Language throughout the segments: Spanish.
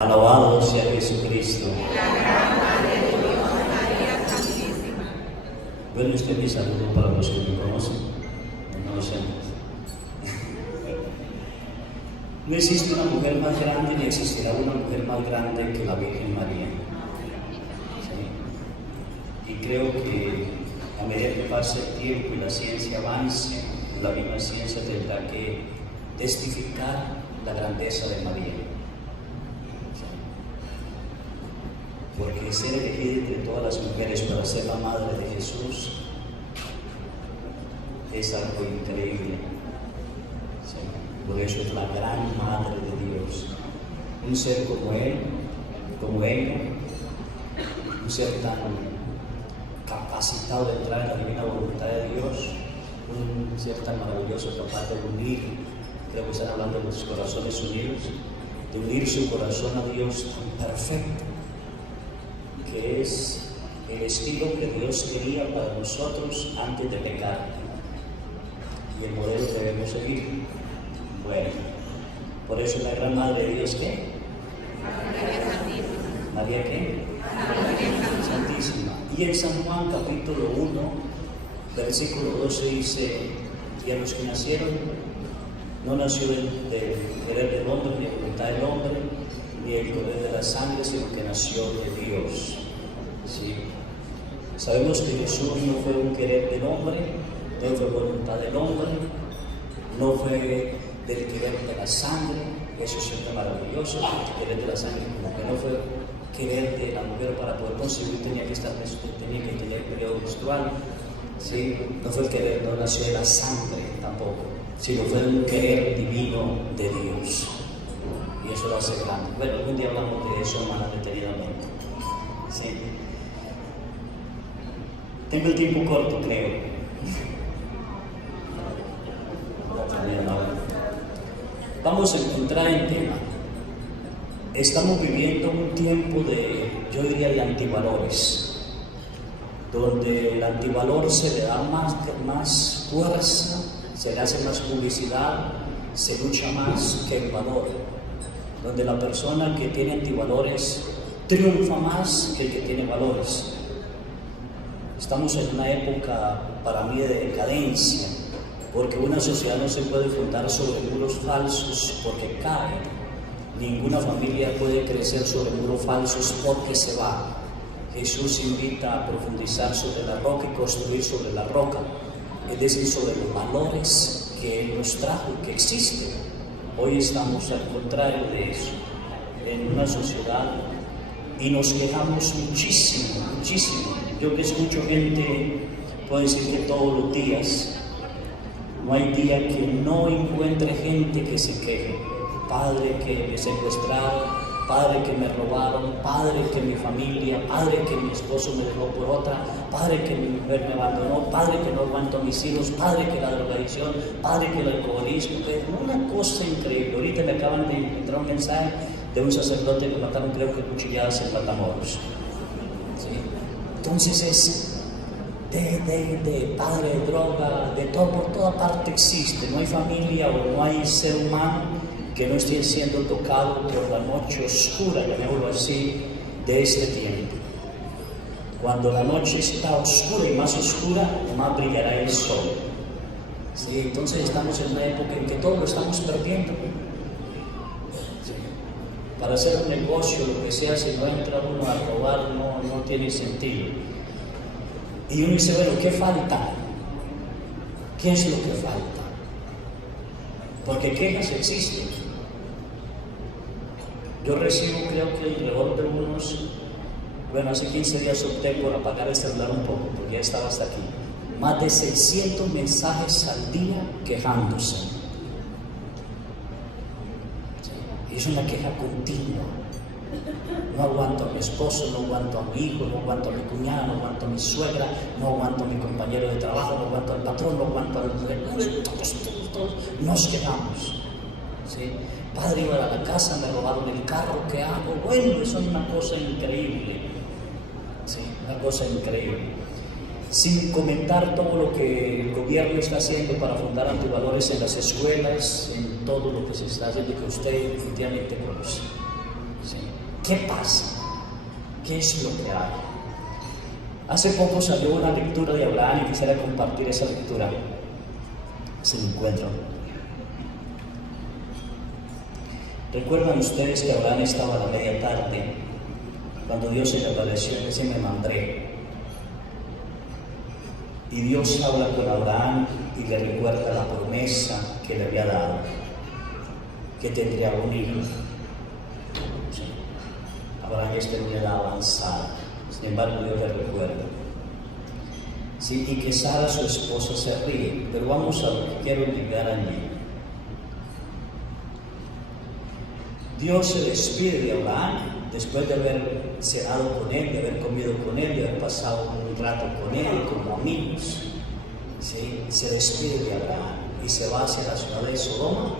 Alabado sea Jesucristo. Bueno, este es mi saludo para los que me conocen, no lo sé. No existe una mujer más grande ni existirá una mujer más grande que la Virgen María. ¿Sí? Y creo que a medida que pase el tiempo y la ciencia avance, la misma ciencia tendrá que testificar la grandeza de María. Porque ser elegida entre todas las mujeres para ser la madre de Jesús es algo increíble. ¿Sí? Por eso es la gran madre de Dios. Un ser como Él, un ser tan capacitado de entrar en la divina voluntad de Dios, un ser tan maravilloso capaz de unir, creo que están hablando de los corazones unidos, de unir su corazón a Dios tan perfecto, que es el estilo que Dios quería para nosotros antes de pecar. Y el modelo que debemos seguir. Bueno, por eso la gran madre de Dios, ¿qué? María, ¿qué? Santísima. Y en San Juan capítulo 1, versículo 12 dice: y a los que nacieron, no nació del querer del hombre, ni de voluntad del hombre, ni el poder de la sangre, sino que nació de Dios. ¿Sí? Sabemos que Jesús no fue un querer del hombre, no fue voluntad del hombre, no fue del querer de la sangre, eso siempre maravilloso, el querer de la sangre, como que no fue querer de la mujer para poder concebir, tenía que tener periodo menstrual, ¿sí? No fue el querer, no nació de la sangre tampoco, sino fue un querer divino de Dios. Y eso lo hace grande. Bueno, algún día hablamos de eso más detenidamente. ¿Sí? Tengo el tiempo corto, creo. Vamos a entrar en tema. Estamos viviendo un tiempo de, yo diría, de antivalores, donde el antivalor se le da más fuerza, se le hace más publicidad, se lucha más que el valor, donde la persona que tiene antivalores triunfa más que el que tiene valores. Estamos en una época, para mí, de decadencia, porque una sociedad no se puede fundar sobre muros falsos porque cae. Ninguna familia puede crecer sobre muros falsos porque se va. Jesús invita a profundizar sobre la roca y construir sobre la roca, es decir, sobre los valores que Él nos trajo y que existen. Hoy estamos al contrario de eso, en una sociedad, y nos quejamos muchísimo, muchísimo. Yo que escucho gente, puedo decir que todos los días, no hay día que no encuentre gente que se queje. Padre que me secuestraron, padre que me robaron, padre que mi familia, padre que mi esposo me dejó por otra, padre que mi mujer me abandonó, padre que no aguanto a mis hijos, padre que la drogadicción, padre que el alcoholismo, que es una cosa increíble. Ahorita me acaban de encontrar un mensaje de un sacerdote que mataron, creo que cuchilladas en Matamoros. ¿Sí? Entonces es de padre, de droga, de todo, por toda parte existe. No hay familia o no hay ser humano que no esté siendo tocado por la noche oscura, llamémoslo así, de este tiempo. Cuando la noche está oscura y más oscura, más brillará el sol. ¿Sí? Entonces estamos en una época en que todo lo estamos perdiendo. ¿Sí? Para hacer un negocio, lo que sea, si no entra uno a robar, no tiene sentido. Y uno dice, bueno, ¿qué falta? ¿Qué es lo que falta? Porque quejas existen. Yo recibo, creo que alrededor de hace 15 días opté por apagar el celular un poco, porque ya estaba hasta aquí. Más de 600 mensajes al día quejándose. ¿Sí? Es una queja continua. No aguanto a mi esposo, no aguanto a mi hijo, no aguanto a mi cuñada, no aguanto a mi suegra, no aguanto a mi compañero de trabajo, no aguanto al patrón, no aguanto al... Todos nos quedamos. ¿Sí? Padre, iba a la casa, me robaron el carro, ¿qué hago? Bueno, eso es una cosa increíble. ¿Sí? Una cosa increíble. Sin comentar todo lo que el gobierno está haciendo para fundar antivalores en las escuelas, en todo lo que se está haciendo que usted efectivamente conoce. ¿Sí? ¿Qué pasa? ¿Qué es lo que hay? Hace poco salió una lectura de Abraham y quisiera compartir esa lectura. Se me encuentra. ¿Recuerdan ustedes que Abraham estaba a la media tarde cuando Dios se le apareció en ese Mamre? Y Dios habla con Abraham y le recuerda la promesa que le había dado, que tendría un hijo. Sí. Abraham está en una edad avanzada, sin embargo Dios le recuerda. Sí, y que Sara, su esposa, se ríe, pero vamos a lo que quiero llegar allí. Dios se despide de Abraham después de haber cenado con él, de haber comido con él, de haber pasado un rato con él como amigos. ¿Sí? Se despide de Abraham y se va hacia la ciudad de Sodoma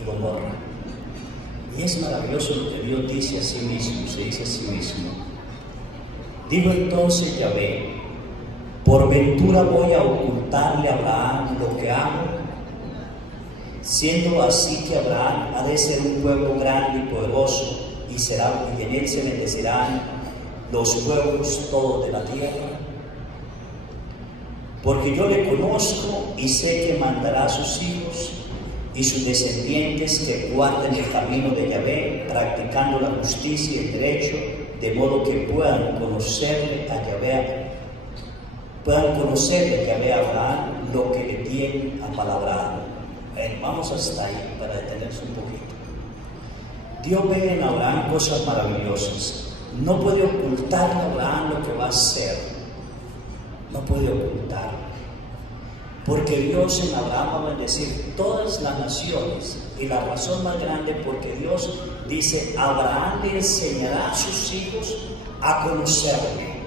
y Gomorra. Y es maravilloso lo que Dios dice a sí mismo, se dice a sí mismo. Digo entonces Yahvé, por ventura voy a ocultarle a Abraham lo que amo, siendo así que Abraham ha de ser un pueblo grande y poderoso, y en él se bendecirán los pueblos todos de la tierra. Porque yo le conozco y sé que mandará a sus hijos y sus descendientes que guarden el camino de Yahvé, practicando la justicia y el derecho, de modo que puedan conocerle a Yahvé a Abraham lo que le tiene apalabrado. Vamos hasta ahí para detenerse un poquito. Dios ve en Abraham cosas maravillosas. No puede ocultarle a Abraham lo que va a hacer. No puede ocultarlo. Porque Dios en Abraham va a bendecir todas las naciones. Y la razón más grande porque Dios dice, Abraham le enseñará a sus hijos a conocerle.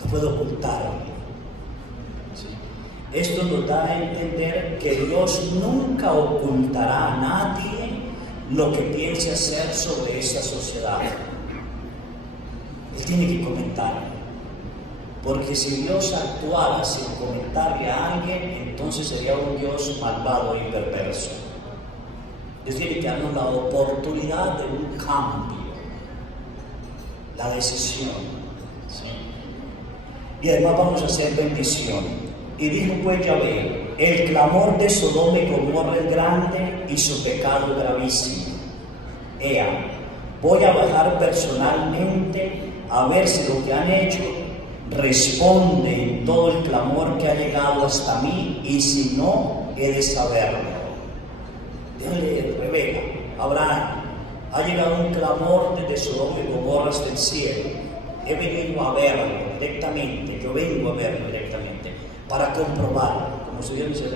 No puede ocultarlo. Esto nos da a entender que Dios nunca ocultará a nadie lo que piense hacer sobre esta sociedad. Él tiene que comentar. Porque si Dios actuara sin comentarle a alguien, entonces sería un Dios malvado y perverso. Dios tiene que darnos la oportunidad de un cambio, la decisión. ¿Sí? Y además vamos a hacer bendición. Y dijo pues Yahvé, el clamor de Sodoma y Gomorra es grande y su pecado gravísimo. Ea, voy a bajar personalmente a ver si lo que han hecho responde en todo el clamor que ha llegado hasta mí, y si no, he de saberlo. Déjale, revela, Abraham, ha llegado un clamor desde Sodoma y Gomorra hasta el cielo. He venido a verlo directamente, yo vengo a verlo directamente, para comprobarlo, como si Dios me dice,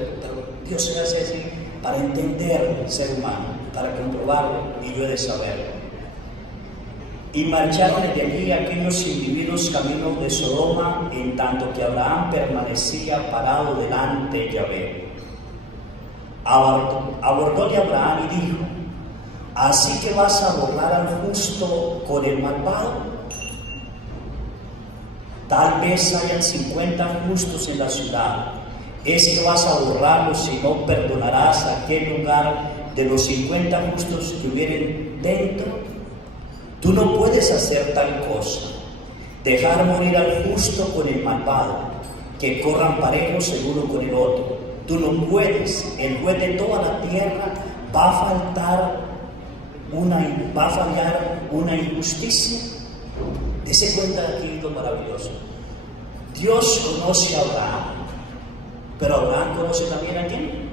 Dios se hace así, para entender el ser humano, para comprobarlo, y yo he de saberlo. Y marcharon de allí aquellos individuos caminos de Sodoma, en tanto que Abraham permanecía parado delante de Yahvé. Abordóle Abraham y dijo, ¿así que vas a borrar al justo con el malvado? Tal vez hayan 50 justos en la ciudad. ¿Es que vas a borrarlos si no perdonarás aquel lugar de los 50 justos que hubieren dentro? Tú no puedes hacer tal cosa, dejar morir al justo con el malvado, que corran parejos el uno con el otro. Tú no puedes. El juez de toda la tierra va a fallar una injusticia. Dese cuenta de aquí lo maravilloso. Dios conoce a Abraham, pero Abraham conoce también a quién?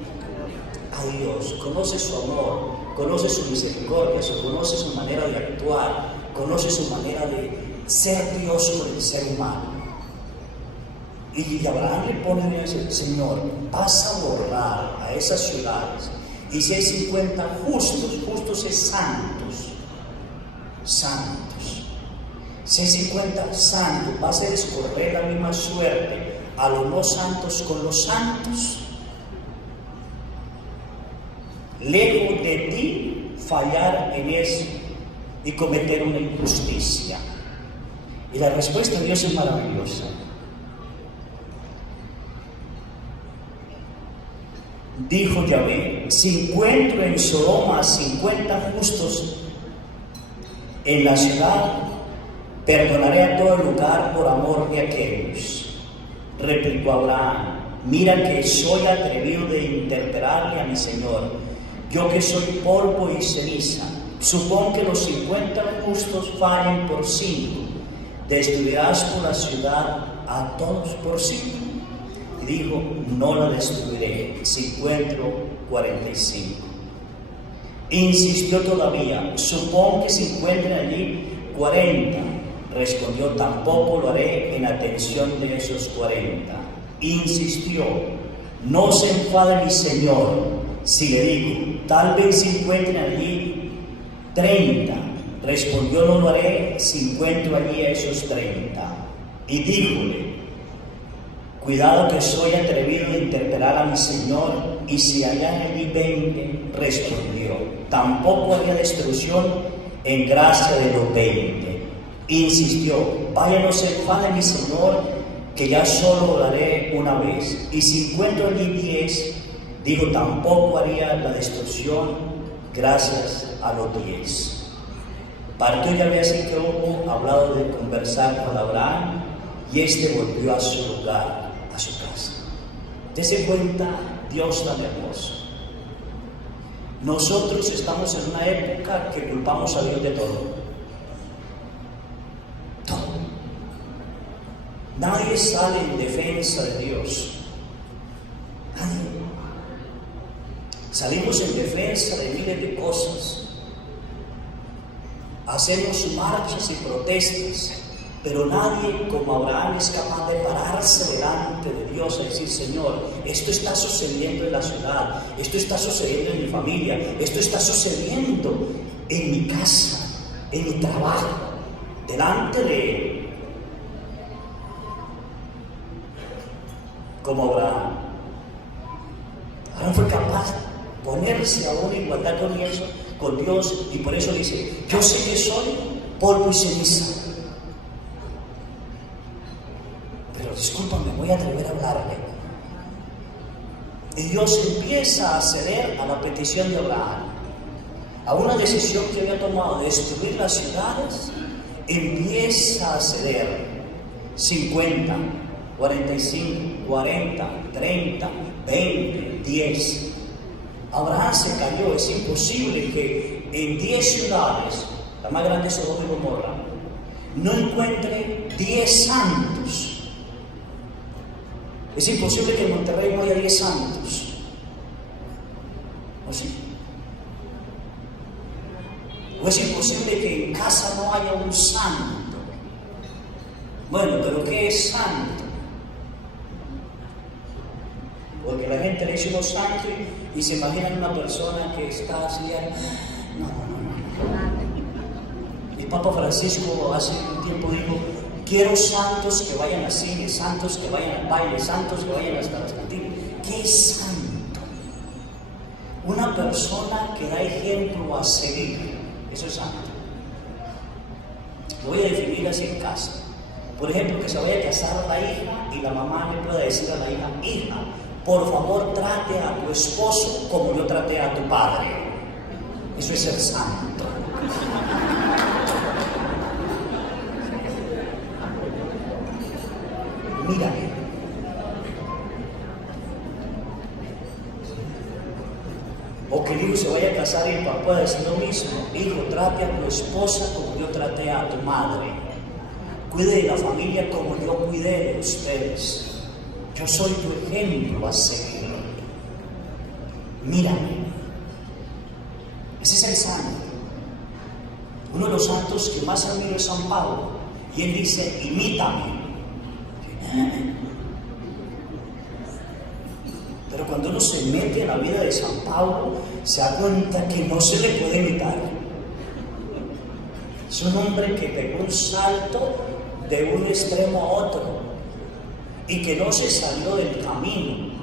A Dios. Conoce su amor, conoce su misericordia, conoce su manera de actuar, conoce su manera de ser Dios con el ser humano. Y Abraham le pone y dice, Señor, vas a borrar a esas ciudades, y si hay 50 justos es santos. Si hay 50 santos, vas a escorrer la misma suerte a los no santos con los santos. Lejos de ti fallar en eso y cometer una injusticia. Y la respuesta de Dios es maravillosa. Dijo Yahvé, si encuentro en Sodoma 50 justos, En la ciudad perdonaré a todo lugar por amor de aquellos. Replicó Abraham: mira que soy atrevido de interpelarle a mi Señor, yo que soy polvo y ceniza. Supón que los 50 justos fallen por 5. ¿Destruirás por la ciudad a todos por 5? Y dijo: no la destruiré, si encuentro 45. Insistió todavía: supón que se encuentren allí 40. Respondió: tampoco lo haré en atención de esos 40. Insistió: no se enfade mi Señor si le digo, tal vez se encuentren allí 30. Respondió: no lo haré si encuentro allí a esos 30. Y díjole: cuidado que soy atrevido de interpelar a mi Señor, y si hallan allí 20. Respondió: tampoco haría destrucción en gracia de los 20. Insistió: vaya, no se enfade mi Señor, que ya solo lo haré una vez. Y si encuentro allí 10, digo, tampoco haría la destrucción gracias a los 10. Partió Yahvé, así que hubo hablado de conversar con Abraham, y éste volvió a su lugar, a su casa. Dese cuenta, Dios tan hermoso. Nosotros estamos en una época que culpamos a Dios de todo. Todo. Nadie sale en defensa de Dios. Nadie. Salimos en defensa de miles de cosas. Hacemos marchas y protestas, pero nadie como Abraham es capaz de pararse delante de Dios y decir: Señor, esto está sucediendo en la ciudad, esto está sucediendo en mi familia, esto está sucediendo en mi casa, en mi trabajo, delante de Él. Como Abraham. Abraham fue capaz de ponerse a una igualdad con Dios, y por eso dice: yo sé que soy polvo y ceniza, pero discúlpame, voy a atrever a hablarle. Y Dios empieza a ceder a la petición de Abraham, a una decisión que había tomado de destruir las ciudades. Empieza a ceder. 50, 45, 40, 30, 20, 10. Abraham se cayó. Es imposible que en 10 ciudades, la más grande es Sodoma y Gomorra, no encuentre 10 santos. Es imposible que en Monterrey no haya 10 santos. ¿O sí? ¿O es imposible que en casa no haya un santo? Bueno, pero ¿qué es santo? Porque la gente le dice unos santos y se imaginan una persona que está así. No. El Papa Francisco hace un tiempo dijo: quiero santos que vayan al cine, santos que vayan al baile, santos que vayan hasta las cantinas. ¿Qué es santo? Una persona que da ejemplo a seguir. Eso es santo. Lo voy a definir así en casa. Por ejemplo, que se vaya a casar la hija y la mamá le pueda decir a la hija: hija, por favor, trate a tu esposo como yo traté a tu padre. Eso es ser santo. Mírame. O que el hijo se vaya a casar y el papá decir lo mismo: hijo, trate a tu esposa como yo traté a tu madre. Cuide de la familia como yo cuidé de ustedes. Yo soy tu ejemplo a seguir. Mírame. Ese es el santo. Uno de los santos que más admiro es San Pablo. Y él dice: imítame. Pero cuando uno se mete en la vida de San Pablo, se da cuenta que no se le puede imitar. Es un hombre que pegó un salto de un extremo a otro y que no se salió del camino.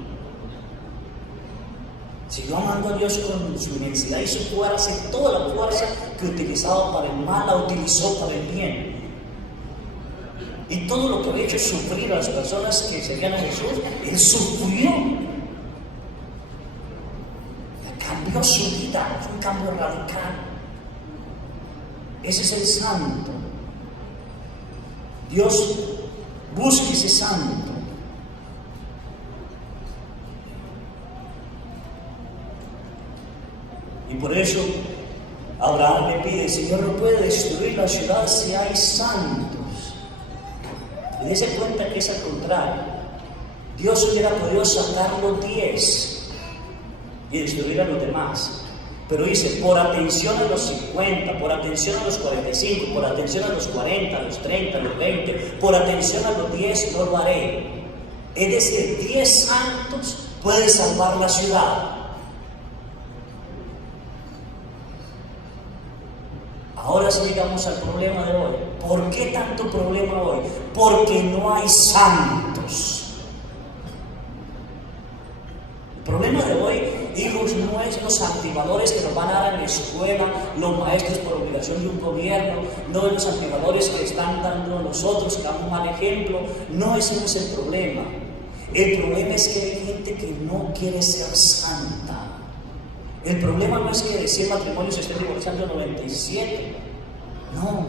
Siguió amando a Dios con su inmensidad y su fuerza, y toda la fuerza que utilizaba para el mal la utilizó para el bien. Y todo lo que había hecho sufrir a las personas que seguían a Jesús, él sufrió. Cambió su vida, fue un cambio radical. Ese es el santo. Dios busca ese santo. Y por eso Abraham le pide: Señor, no puede destruir la ciudad si hay santos. Y dése cuenta que es al contrario. Dios hubiera podido sacar los 10 y destruir a los demás. Pero dice: por atención a los 50, por atención a los 45, por atención a los 40, a los 30, a los 20, por atención a los 10 no lo haré. Es decir, 10 santos pueden salvar la ciudad. Ahora sí llegamos al problema de hoy. ¿Por qué tanto problema hoy? Porque no hay santos. El problema de hoy, hijos, no es los activadores que nos van a dar en la escuela, los maestros por obligación de un gobierno, no es los activadores que están dando nosotros, que damos mal ejemplo. No, ese no es el problema. El problema es que hay gente que no quiere ser santa. El problema no es que de 100 matrimonios se estén divorciando 97. No,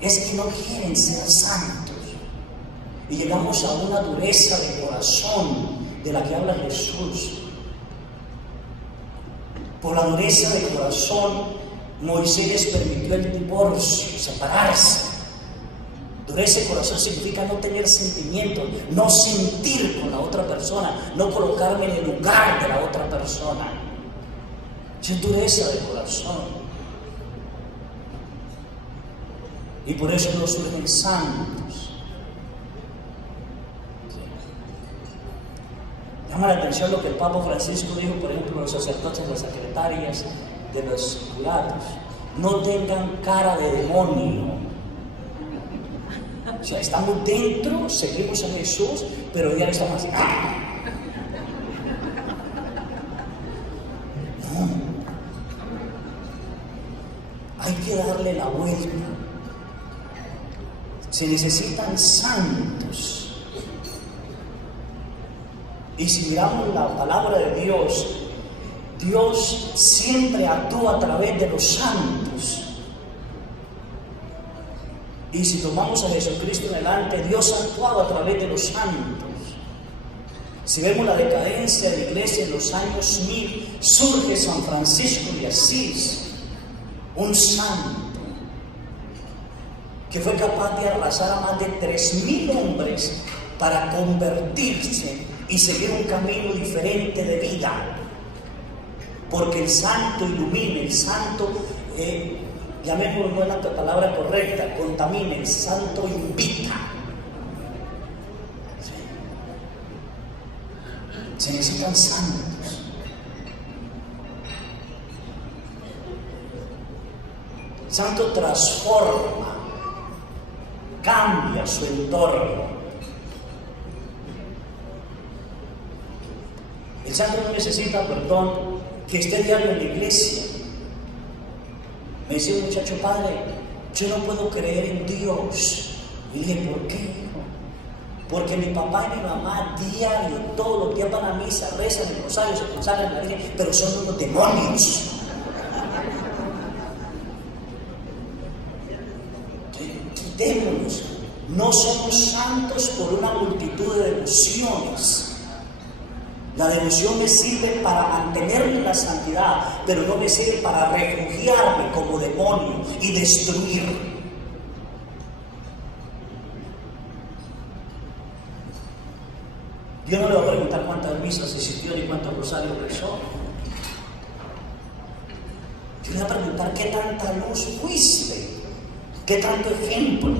es que no quieren ser santos. Y llegamos a una dureza de corazón de la que habla Jesús. Por la dureza de corazón, Moisés les permitió el divorcio, separarse. Dureza de corazón significa no tener sentimientos, no sentir con la otra persona, no colocarme en el lugar de la otra persona. Es dureza de corazón. Y por eso no surgen santos. Llama la atención lo que el Papa Francisco dijo, por ejemplo, a los sacerdotes, las secretarias de los jurados: no tengan cara de demonio. O sea, estamos dentro, seguimos a Jesús, pero ya estamos así. Hay que darle la vuelta. Se necesitan santos. Y si miramos la palabra de Dios, Dios siempre actúa a través de los santos. Y si tomamos a Jesucristo en delante, Dios ha actuado a través de los santos. Si vemos la decadencia de la iglesia en los años 1000, surge San Francisco de Asís, un santo que fue capaz de arrasar a más de 3000 hombres para convertirse y seguir un camino diferente de vida. Porque el santo ilumina, el santo, llamémoslo la palabra correcta, contamina, el santo invita. Se necesitan santos. El santo transforma, cambia su entorno. El santo no necesita, que esté diario en la iglesia. Me decía un muchacho: padre, yo no puedo creer en Dios. Y le dije: ¿por qué, hijo? Porque mi papá y mi mamá diario, todos los días van a misa, rezan el rosario, se consagran a la Virgen, pero son unos demonios. Quitémonos. No somos santos por una multitud de devociones. La devoción me sirve para mantenerme en la santidad, pero no me sirve para refugiarme como demonio y destruir. Yo no le voy a preguntar cuántas misas asistió ni cuántos rosarios rezó. Yo le voy a preguntar qué tanta luz fuiste, qué tanto ejemplo.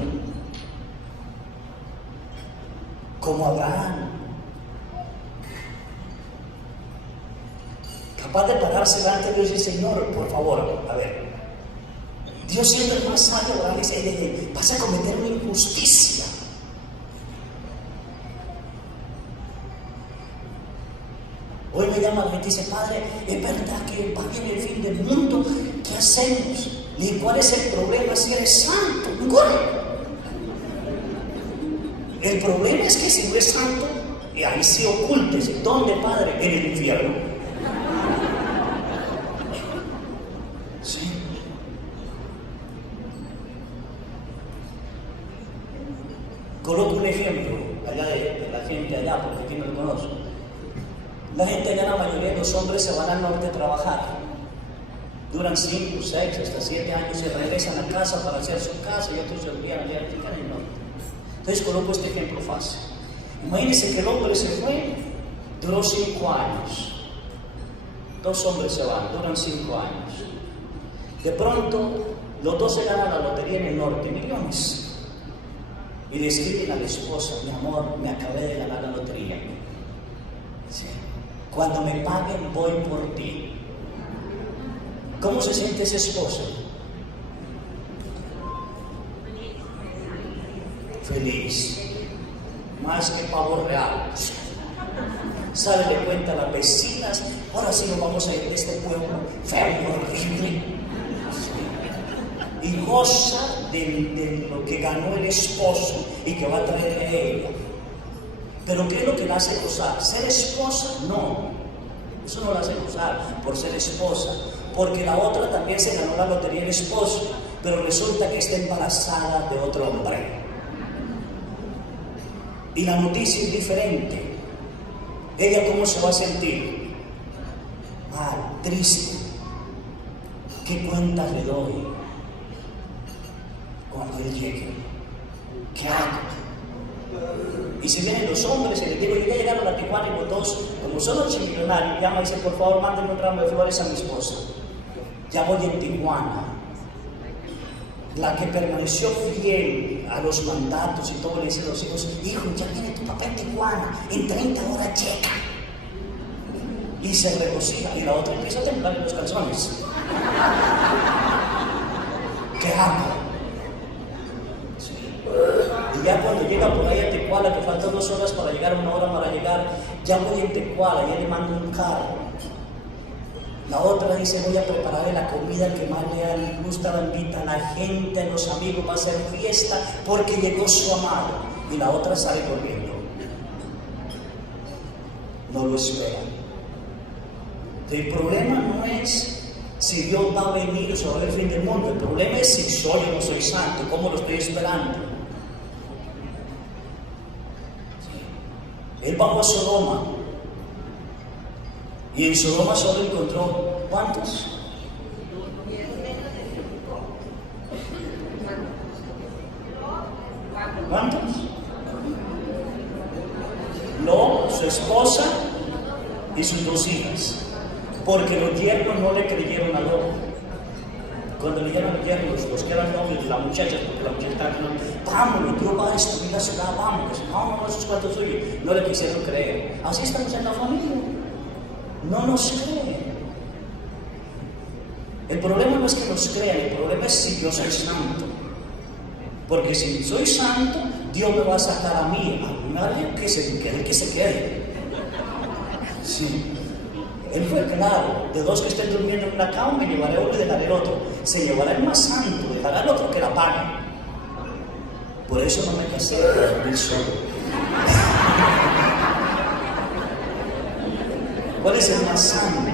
Como Abraham, capaz de pararse delante de Dios y decir: Señor, por favor, a ver. Dios, siendo el más sabio, Abraham dice: vas a cometer una injusticia. Hoy me llama la gente y dice: Padre, es verdad que va bien el fin del mundo, ¿qué hacemos? ¿Y cuál es el problema si eres santo? Ninguno. El problema es que si no es santo, y ahí se ocúltese. ¿Dónde, Padre? En el infierno. Sí. Coloco un ejemplo allá de la gente allá, porque aquí no lo conozco. La gente allá, la mayoría de los hombres se van al norte a trabajar. Duran 5, 6, hasta 7 años, se regresan a casa para hacer su casa y otros se olvidan allá en el norte. Entonces coloco este ejemplo fácil. Imagínense que el hombre se fue, duró 5 años. 2 hombres se van, duran 5 años. De pronto, los 2 se ganan la lotería en el norte, millones. Y le escriben a la esposa: mi amor, me acabé de ganar la lotería. Sí. Cuando me paguen, voy por ti. ¿Cómo se siente esa esposa? Feliz. Más que pavo real. Sale de cuenta a las vecinas: ahora sí nos vamos a ir de este pueblo feo, horrible. Y goza de lo que ganó el esposo y que va a traerle a ella. Pero ¿qué es lo que la hace gozar? ¿Ser esposa? No, eso no la hace gozar por ser esposa, porque la otra también se ganó la lotería el esposo, pero resulta que está embarazada de otro hombre. Y la noticia es diferente. ¿Ella cómo se va a sentir? Mal, triste. ¿Qué cuentas le doy cuando él llegue? ¿Qué hago? Y si vienen los hombres y les digo: ya llegaron a Tijuana, y los 2, como son 8 millonarios, llama y dice: por favor, mándenme un ramo de flores a mi esposa. Ya voy en Tijuana. La que permaneció fiel a los mandatos y todo, le dice a los hijos: hijo, ya viene tu papá en Tijuana, en 30 horas llega. Y se regocija, y la otra empieza a temblar en los calzones. ¿Qué hago? Sí. Y ya cuando llega por ahí a Tecuala, que faltan 2 horas para llegar, 1 hora para llegar, ya voy en Tecuala, ya le mando un carro. La otra dice: voy a prepararle la comida que más le gusta, la invita a la gente, a los amigos, va a hacer fiesta porque llegó su amado. Y la otra sale corriendo. No lo espera. El problema no es si Dios va a venir o se va a ver el fin del mundo. El problema es si soy o no soy santo, cómo lo estoy esperando. Él bajó a Sodoma. Y en Sodoma solo encontró ¿cuántos? ¿Cuántos? Lot, su esposa y sus 2 hijas. Porque los yernos no le creyeron a Lot. Cuando le dieron a los yernos, los que eran novios, la muchacha, porque la muchacha estaba diciendo: vámonos, Dios va a destruir la ciudad, vamos. No, esos cuantos suyos. No le quisieron creer. Así estamos en la familia. No nos creen. El problema no es que nos crean, el problema es si yo soy santo. Porque si soy santo, Dios me va a sacar a mí, a nadie que se quede. Sí. Él fue claro: de 2 que estén durmiendo en una cama, me llevaré uno y dejaré el otro. Se llevará el más santo, dejará el otro que la pague. Por eso no me casé para dormir solo. ¿Cuál es el más santo?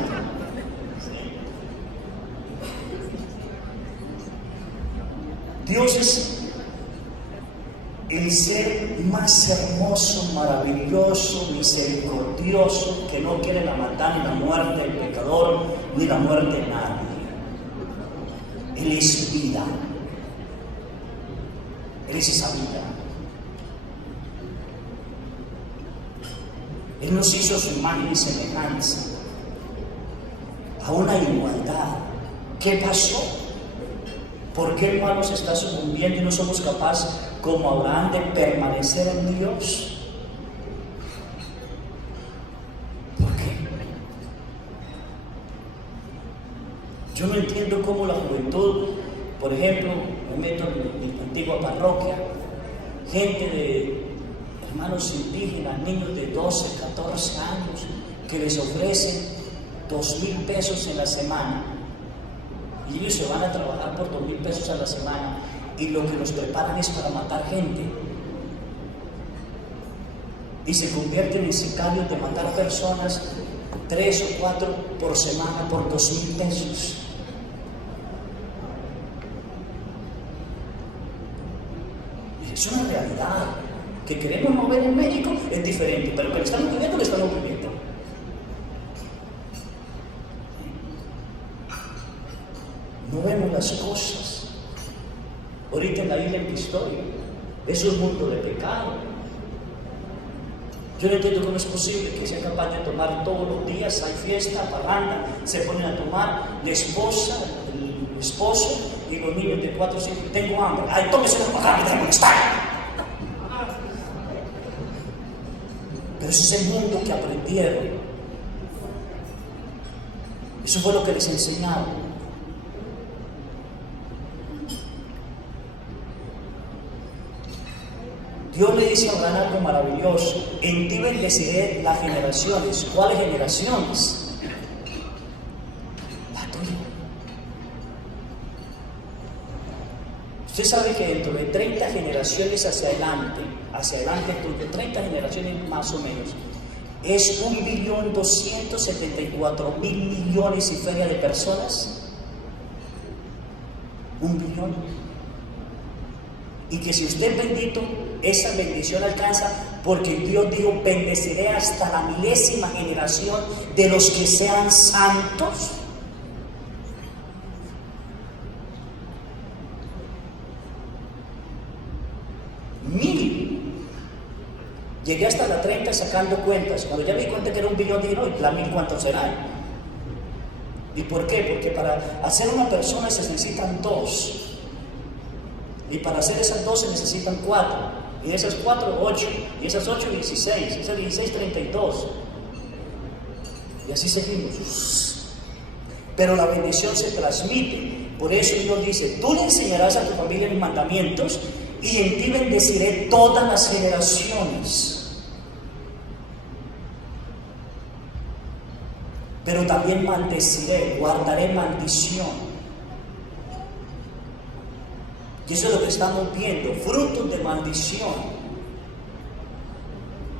Dios es el ser más hermoso, maravilloso, misericordioso, que no quiere la maldad ni la muerte del pecador, ni la muerte de nadie. Él es vida. Él es esa vida. Él nos hizo su imagen y semejanza. Aún hay igualdad. ¿Qué pasó? ¿Por qué, hermanos, está sucumbiendo y no somos capaces, como Abraham, de permanecer en Dios? ¿Por qué? Yo no entiendo cómo la juventud, por ejemplo, me meto en mi antigua parroquia, gente de hermanos indígenas, niños de 12, 14 años, que les ofrecen 2,000 pesos en la semana. Y ellos se van a trabajar por 2,000 pesos a la semana, y lo que los preparan es para matar gente. Y se convierten en sicarios de matar personas 3 o 4 por semana por 2,000 pesos. Es una realidad. que queremos mover en México es diferente, pero que lo estamos viviendo, lo estamos viviendo. No vemos las cosas. Ahorita en la isla en que estoy, es un mundo de pecado. Yo no entiendo cómo es posible que sean capaces de tomar todos los días, hay fiesta, parranda, se ponen a tomar, la esposa, el esposo y los niños de 4 o 5, tengo hambre, ay, tómese la parranda, me tengo que estar. Pero ese es el mundo que aprendieron. Eso fue lo que les enseñaron. Dios le dice a Abraham algo maravilloso: en ti bendeciré las generaciones. ¿Cuáles generaciones? La tuya. Usted sabe que dentro de 30 generaciones hacia adelante tuyo, 30 generaciones más o menos, es 1.274.000 millones y feria de personas. 1 billón. Y que si usted es bendito, esa bendición alcanza, porque Dios dijo: bendeciré hasta la 1000ª generación de los que sean santos. Llegué hasta la 30 sacando cuentas. Cuando ya me di cuenta que era 1 billón, dije: no, ¿la 1000 cuánto será? ¿Y por qué? Porque para hacer una persona se necesitan 2. Y para hacer esas 2 se necesitan 4. Y esas 4, 8. Y esas 8, 16. Esas 16, 32. Y así seguimos. Pero la bendición se transmite. Por eso Dios dice: tú le enseñarás a tu familia mis mandamientos, y en ti bendeciré todas las generaciones. Pero también maldeciré, guardaré maldición. Y eso es lo que estamos viendo, frutos de maldición.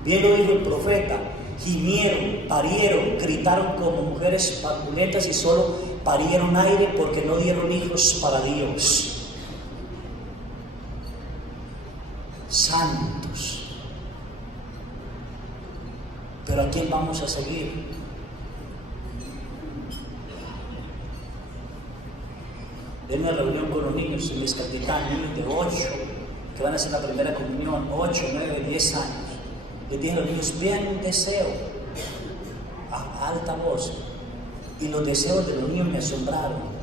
Bien lo dijo el profeta: gimieron, parieron, gritaron como mujeres vaculentas y solo parieron aire porque no dieron hijos para Dios. Santos. Pero ¿a quién vamos a seguir? De una reunión con los niños en Mezcatitán, niños de 8, que van a hacer la primera comunión, 8, 9, 10 años. Les dije a los niños: vean un deseo a alta voz. Y los deseos de los niños me asombraron.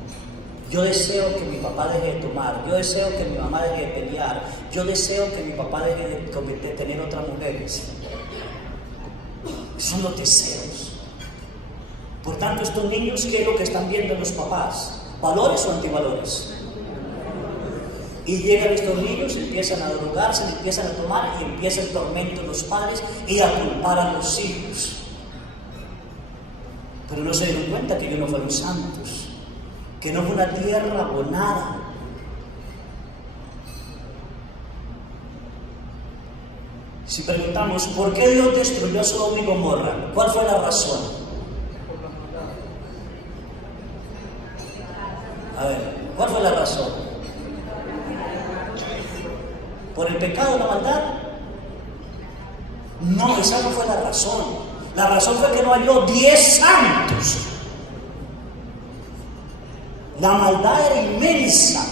Yo deseo que mi papá deje de tomar, yo deseo que mi mamá deje de pelear, yo deseo que mi papá deje de tener otras mujeres. Son los deseos. Por tanto, estos niños, ¿qué es lo que están viendo los papás? ¿Valores o antivalores? Y llegan estos niños, empiezan a drogarse, empiezan a tomar, y empieza el tormento de los padres y a culpar a los hijos. Pero no se dieron cuenta que ellos no fueron santos, que no fue una tierra abonada. Si preguntamos: ¿por qué Dios destruyó a Sodoma y Gomorra? ¿Cuál fue la razón? A ver, ¿cuál fue la razón? ¿Por el pecado, la maldad? No, esa no fue la razón. La razón fue que no halló 10 santos. La maldad era inmensa.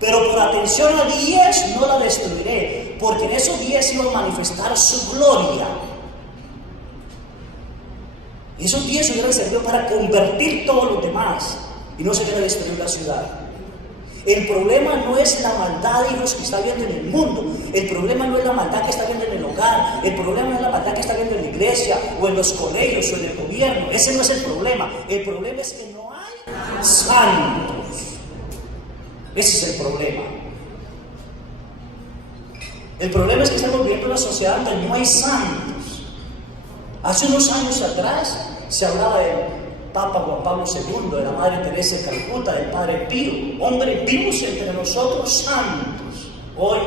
Pero por atención a 10 no la destruiré, porque en esos 10 iba a manifestar su gloria. Y esos 10 hubieran servido para convertir todos los demás, y no se debe destruir la ciudad. El problema no es la maldad, hijos, que está viendo en el mundo. El problema no es la maldad que está viendo en el hogar. El problema no es la maldad que está viendo en la iglesia, o en los colegios, o en el gobierno. Ese no es el problema. El problema es que no hay santos. Ese es el problema. El problema es que estamos viviendo una sociedad donde no hay santos. Hace unos años atrás se hablaba del Papa Juan Pablo II, de la Madre Teresa de Calcuta, del Padre Pío. Hombre, vivos entre nosotros santos. Hoy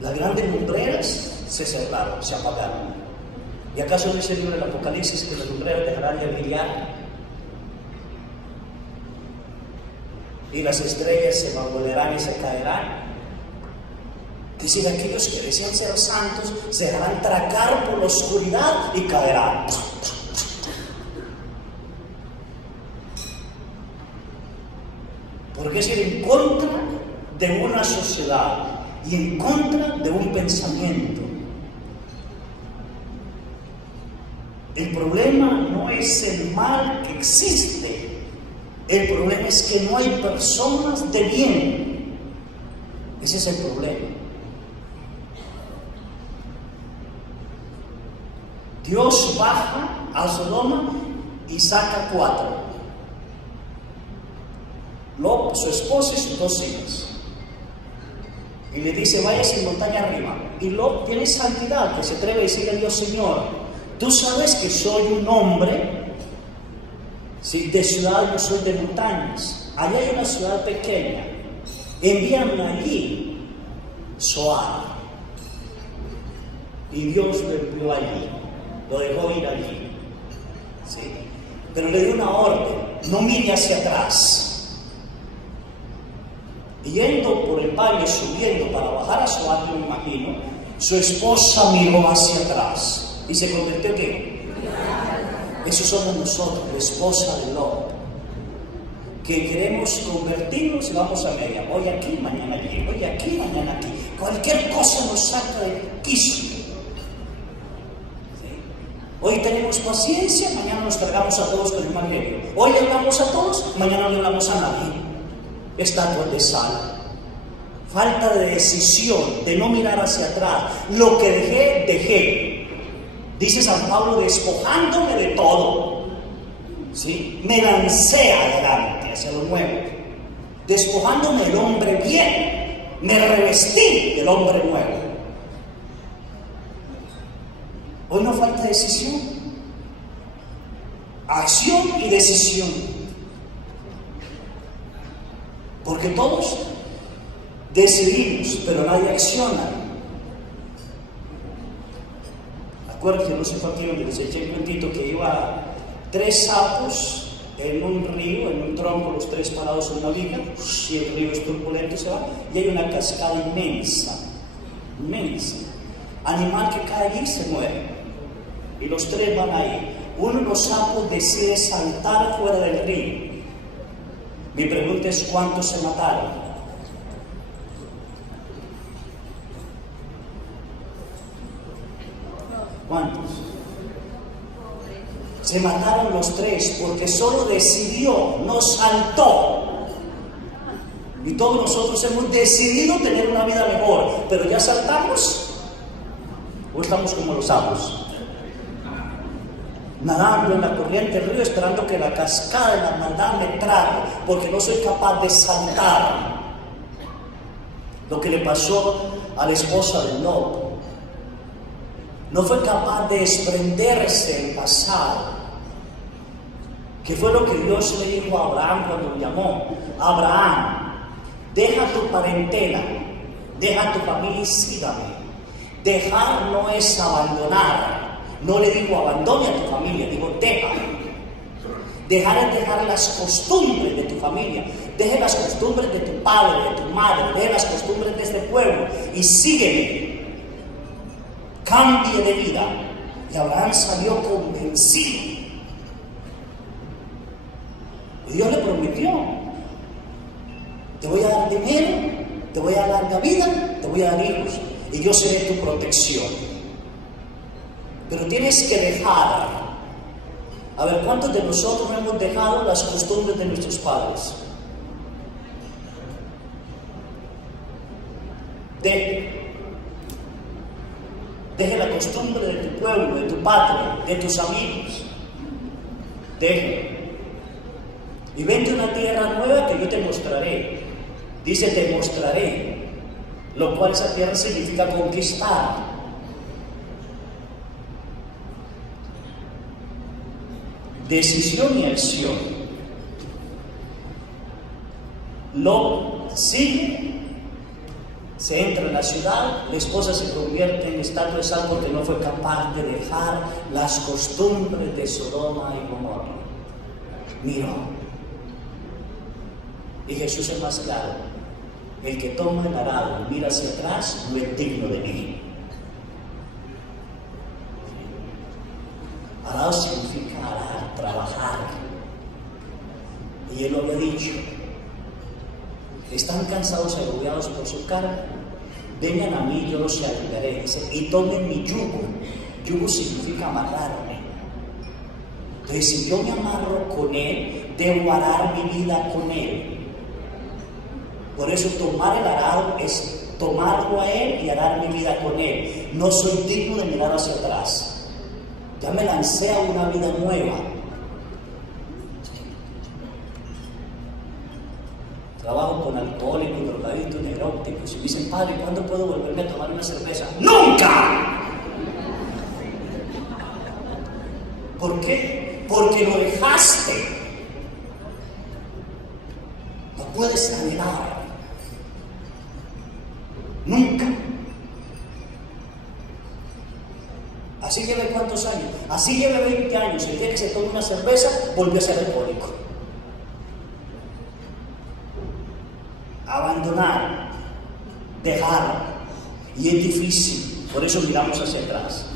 las grandes lumbreras se cerraron, se apagaron. ¿Y acaso no dice el libro del Apocalipsis que las lumbreras dejarán de brillar? y las estrellas se moverán y se caerán. Es decir, aquellos que desean ser santos se dejarán tragar por la oscuridad y caerán. Porque es ir en contra de una sociedad y en contra de un pensamiento. El problema no es el mal que existe, el problema es que no hay personas de bien. Ese es el problema. Dios baja a Sodoma y saca 4. Lot, su esposa y sus 2 hijas. Y le dice, vaya sin montaña arriba. Y Lot tiene santidad, que se atreve a decirle a Dios, Señor, tú sabes que soy un hombre, ¿sí?, de ciudad, yo soy de montañas. Allá hay una ciudad pequeña. Envíame allí, Zoar. Y Dios lo envió allí. Lo dejó ir allí, ¿sí? Pero le dio una orden, no mire hacia atrás. Y yendo por el valle, subiendo para bajar a Zoar, yo me imagino, su esposa miró hacia atrás y se convirtió en ¿qué? Eso somos nosotros, la esposa de Lot, que queremos convertirnos y vamos a media, hoy aquí, mañana allí, hoy aquí, mañana aquí. Cualquier cosa nos saca de quicio. Hoy tenemos paciencia, mañana nos cargamos a todos con el mal genio. Hoy hablamos a todos, mañana no le hablamos a nadie. Estatuas de sal. Falta de decisión, de no mirar hacia atrás. Lo que dejé, dejé. Dice San Pablo, despojándome de todo, ¿sí?, me lancé adelante hacia lo nuevo. Despojándome del hombre bien, me revestí del hombre nuevo. Hoy no falta decisión, acción y decisión, porque todos decidimos, pero nadie acciona. Acuérdense, no sé por qué donde les eché el cuentito que iba 3 sapos en un río, en un tronco, los 3 parados en una viga, y el río es turbulento, se va, y hay una cascada inmensa, inmensa. Animal que cae allí se muere. Y los 3 van ahí. Uno de los sapos decide saltar fuera del río. Mi pregunta es, ¿cuántos se mataron? ¿Cuántos? Se mataron los 3 porque solo decidió, no saltó. Y todos nosotros hemos decidido tener una vida mejor, pero ya saltamos o estamos como los sapos, nadando en la corriente del río, esperando que la cascada de la maldad me trague, porque no soy capaz de saltar. Lo que le pasó a la esposa de Lot, no fue capaz de desprenderse del pasado, que fue lo que Dios le dijo a Abraham cuando lo llamó. Abraham, deja tu parentela, deja tu familia y sígame. Dejar no es abandonar. No le digo abandone a tu familia, digo deja. Dejar es dejar las costumbres de tu familia. Deje las costumbres de tu padre, de tu madre, deje las costumbres de este pueblo y sígueme. Cambie de vida. Y Abraham salió convencido. Y Dios le prometió: te voy a dar dinero, te voy a dar la vida, te voy a dar hijos, y yo seré tu protección. Pero tienes que dejar. A ver, ¿cuántos de nosotros no hemos dejado las costumbres de nuestros padres? Deje la costumbre de tu pueblo, de tu patria, de tus amigos. Deje. Y vente a una tierra nueva que yo te mostraré. Dice, te mostraré. Lo cual esa tierra significa conquistar. Decisión y acción. Lot sigue, se entra en la ciudad, la esposa se convierte en estatua de sal porque no fue capaz de dejar las costumbres de Sodoma y Gomorra. Miró. Y Jesús es más claro: el que toma el arado y mira hacia atrás no es digno de mí. Arado significa arar, trabajar. Y él lo había dicho: están cansados y agobiados por su carga, vengan a mí, yo los aliviaré. Dice, y tomen mi yugo. Yugo significa amarrarme. Entonces, si yo me amarro con él, debo arar mi vida con él. Por eso tomar el arado es tomarlo a él y arar mi vida con él. No soy digno de mirar hacia atrás. Ya me lancé a una vida nueva. Trabajo con alcohólicos, drogadictos, neuróticos. Y me dicen, padre, ¿cuándo puedo volverme a tomar una cerveza? ¡Nunca! ¿Por qué? Porque lo dejaste. No puedes anhelar. Nunca. Así lleve cuántos años. Así lleve 20 años. El día que se tome una cerveza, volvió a ser alcohólico. Abandonar, dejar, y es difícil, por eso miramos hacia atrás.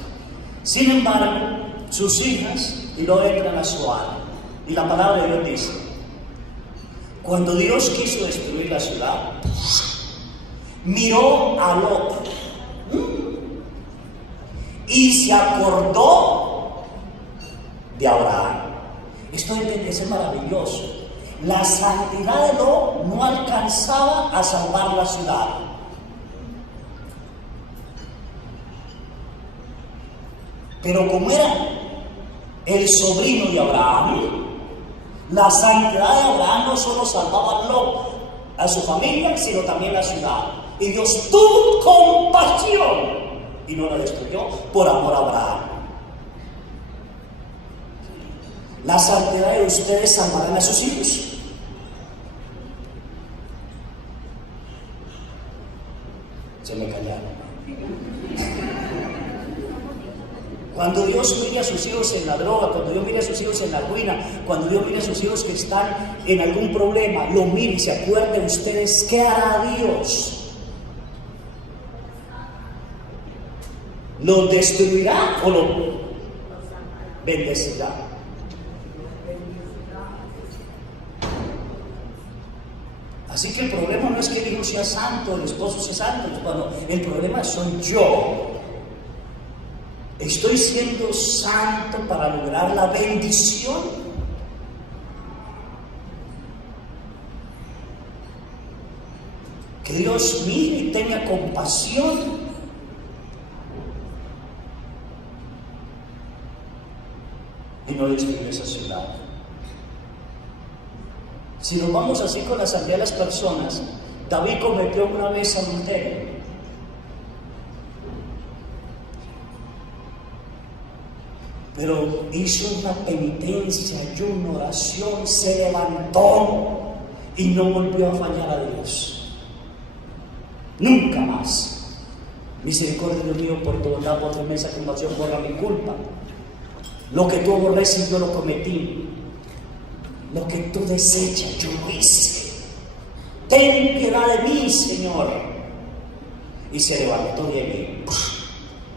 Sin embargo, sus hijas y no entran a su alma. Y la palabra de Dios dice: cuando Dios quiso destruir la ciudad, miró a Lot y se acordó de Abraham. Esto es maravilloso. La santidad de Lot no alcanzaba a salvar la ciudad. Pero como era el sobrino de Abraham, la santidad de Abraham no solo salvaba a Lot, a su familia, sino también la ciudad. Y Dios tuvo compasión y no la destruyó por amor a Abraham. La santidad de ustedes salvarán a sus hijos. Se me callaron. Cuando Dios mire a sus hijos en la droga, cuando Dios mire a sus hijos en la ruina, cuando Dios mire a sus hijos que están en algún problema, lo mire y se acuerden ustedes, ¿qué hará Dios? ¿Lo destruirá o lo bendecirá? Así que el problema no es que el hijo sea santo, el esposo sea santo, bueno, el problema soy yo. ¿Estoy siendo santo para lograr la bendición? Que Dios mire y tenga compasión. Y no destruir esa ciudad. Si nos vamos así con la santidad de las personas, David cometió una vez adulterio. Pero hizo una penitencia, ayuno, oración, se levantó y no volvió a fallar a Dios. Nunca más. Misericordia, Dios mío, por tu bondad, por tu inmensa compasión, borra mi culpa. Lo que tú aborreces, yo lo cometí. Lo que tú desechas, yo lo hice. Ten piedad de mí, Señor. Y se levantó de mí.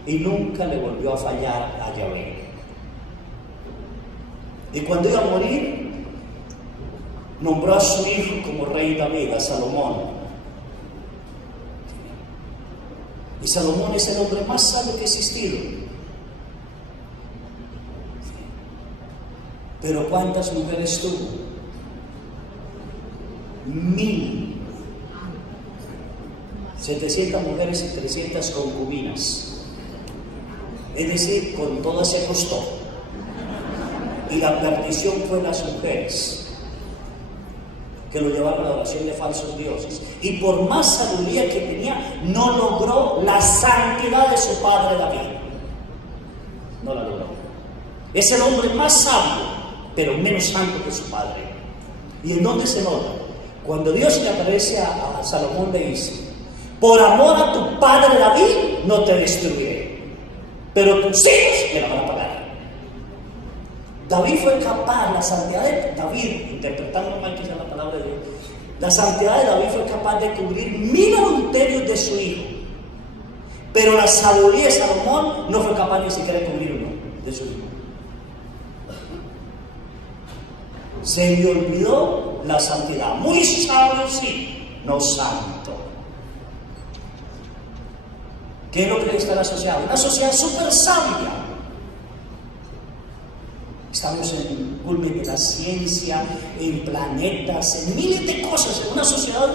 Y nunca le volvió a fallar a Yahvé. Y cuando iba a morir, nombró a su hijo como rey David, a Salomón. Y Salomón es el hombre más sabio que ha existido. Pero ¿cuántas mujeres tuvo? 1,700 mujeres y 300 concubinas. Es decir, con todas se acostó. Y la perdición fue las mujeres que lo llevaron a la oración de falsos dioses. Y por más sabiduría que tenía, no logró la santidad de su padre David. No la logró. Es el hombre más sabio, pero menos santo que su padre. ¿Y en dónde se nota? Cuando Dios le aparece a Salomón, le dice: por amor a tu padre David no te destruiré, pero tus hijos me la van a pagar. David fue capaz, la santidad de David, interpretando mal quizá la palabra de Dios, La santidad de David fue capaz de cubrir 1000 adulterios de su hijo. Pero la sabiduría de Salomón no fue capaz ni siquiera de cubrir uno de su hijo. Se le olvidó la santidad. Muy sabio, sí, no santo. ¿Qué es lo que está en la sociedad? Una sociedad súper sabia. Estamos en el culmen de la ciencia, en planetas, en miles de cosas, en una sociedad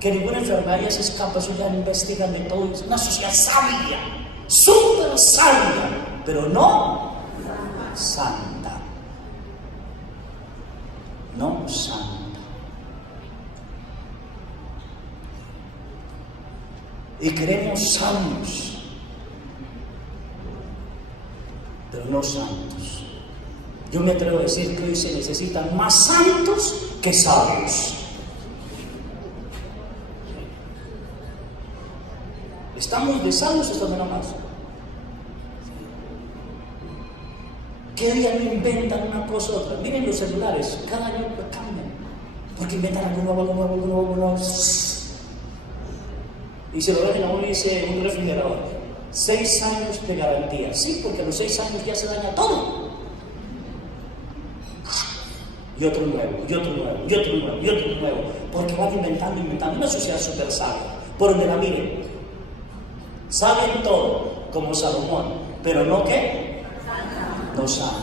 que ninguna enfermedad ya se escapa, eso ya investigan de todo. Es una sociedad sabia, súper sabia, pero no santa. No santa. Y queremos sanos, pero no santos. Yo me atrevo a decir que hoy se necesitan más santos que sabios. ¿Estamos de sabios o estamos más? ¿Qué día no inventan una cosa u otra? Miren los celulares, cada año lo cambian, porque inventan algo nuevo. Y se lo dejan a uno y dice un refrigerador, 6 años de garantía. Sí, porque a los 6 años ya se daña todo. Y otro nuevo, y otro nuevo, y otro nuevo, y otro nuevo. Porque van inventando. Una sociedad súper sabia. Por donde la miren. Saben todo, como Salomón. Pero no ¿qué? No santo.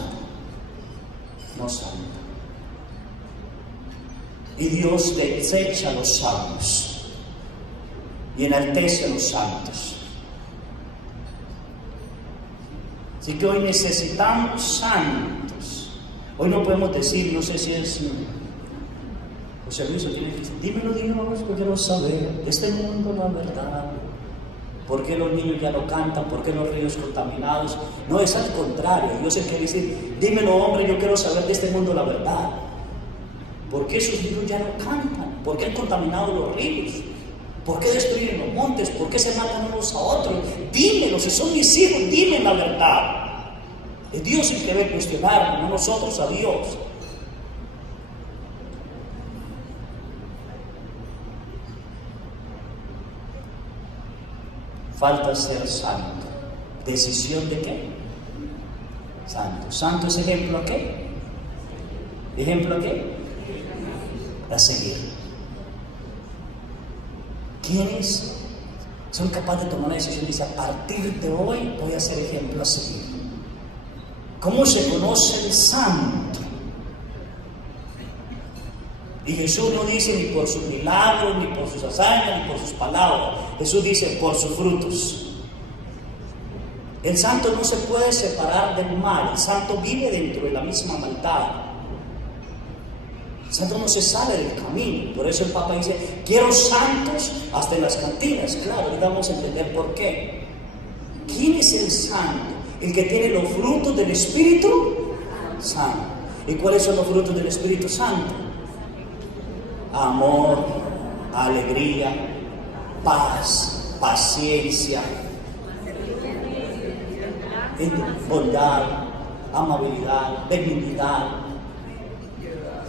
No santo. Y Dios desecha a los sabios y enaltece a los santos. Así que hoy necesitamos santos. Hoy no podemos decir, no sé si es José Luis, tiene que decir, dímelo Dios, porque quiero saber de este mundo la verdad. ¿Por qué los niños ya no cantan? ¿Por qué los ríos contaminados? No, es al contrario. Dios es el que dice, dímelo hombre, yo quiero saber de este mundo la verdad. ¿Por qué esos niños ya no cantan? ¿Por qué han contaminado los ríos? ¿Por qué destruyen los montes? ¿Por qué se matan unos a otros? Dímelo, si son mis hijos, dime la verdad. Es Dios el que debe cuestionar, no nosotros a Dios. Falta ser santo. ¿Decisión de qué? Santo. ¿Santo es ejemplo a qué? ¿Ejemplo a qué? A seguir. ¿Quiénes son capaces de tomar una decisión y decir, a partir de hoy voy a ser ejemplo a seguir? ¿Cómo se conoce el santo? Y Jesús no dice ni por sus milagros, ni por sus hazañas, ni por sus palabras. Jesús dice por sus frutos. El santo no se puede separar del mal. El santo vive dentro de la misma maldad. El santo no se sale del camino. Por eso el Papa dice, quiero santos hasta en las cantinas. Claro, ahorita vamos a entender por qué. ¿Quién es el santo? El que tiene los frutos del Espíritu Santo. ¿Y cuáles son los frutos del Espíritu Santo? Amor, alegría, paz, paciencia, bondad, amabilidad, benignidad.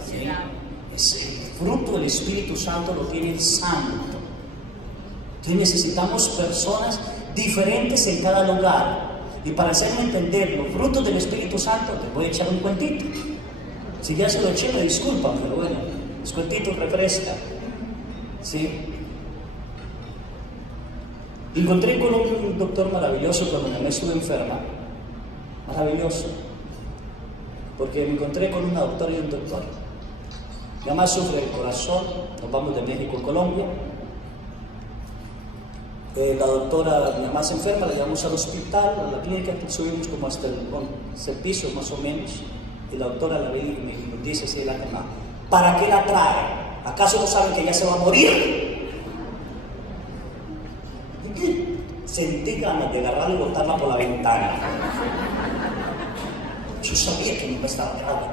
¿Sí? Ese fruto del Espíritu Santo lo tiene el santo. Entonces necesitamos personas diferentes en cada lugar. Y para hacerme entender los frutos del Espíritu Santo, te voy a echar un cuentito. Si ya se lo eché, me disculpan, pero bueno, los cuentitos refrescan. ¿Sí? Encontré con un doctor maravilloso cuando mi mamá estuvo enferma. Maravilloso. Porque me encontré con una doctora y un doctor. Mi mamá sufre del corazón, nos vamos de México a Colombia. La doctora, mi mamá se enferma, la llevamos al hospital, a la clínica, subimos como hasta el piso más o menos, y la doctora la ve y me dice así, la mamá, ¿para qué la trae? ¿Acaso no saben que ya se va a morir? Sentí ganas de agarrarla y botarla por la ventana. Yo sabía que no me estaba grave,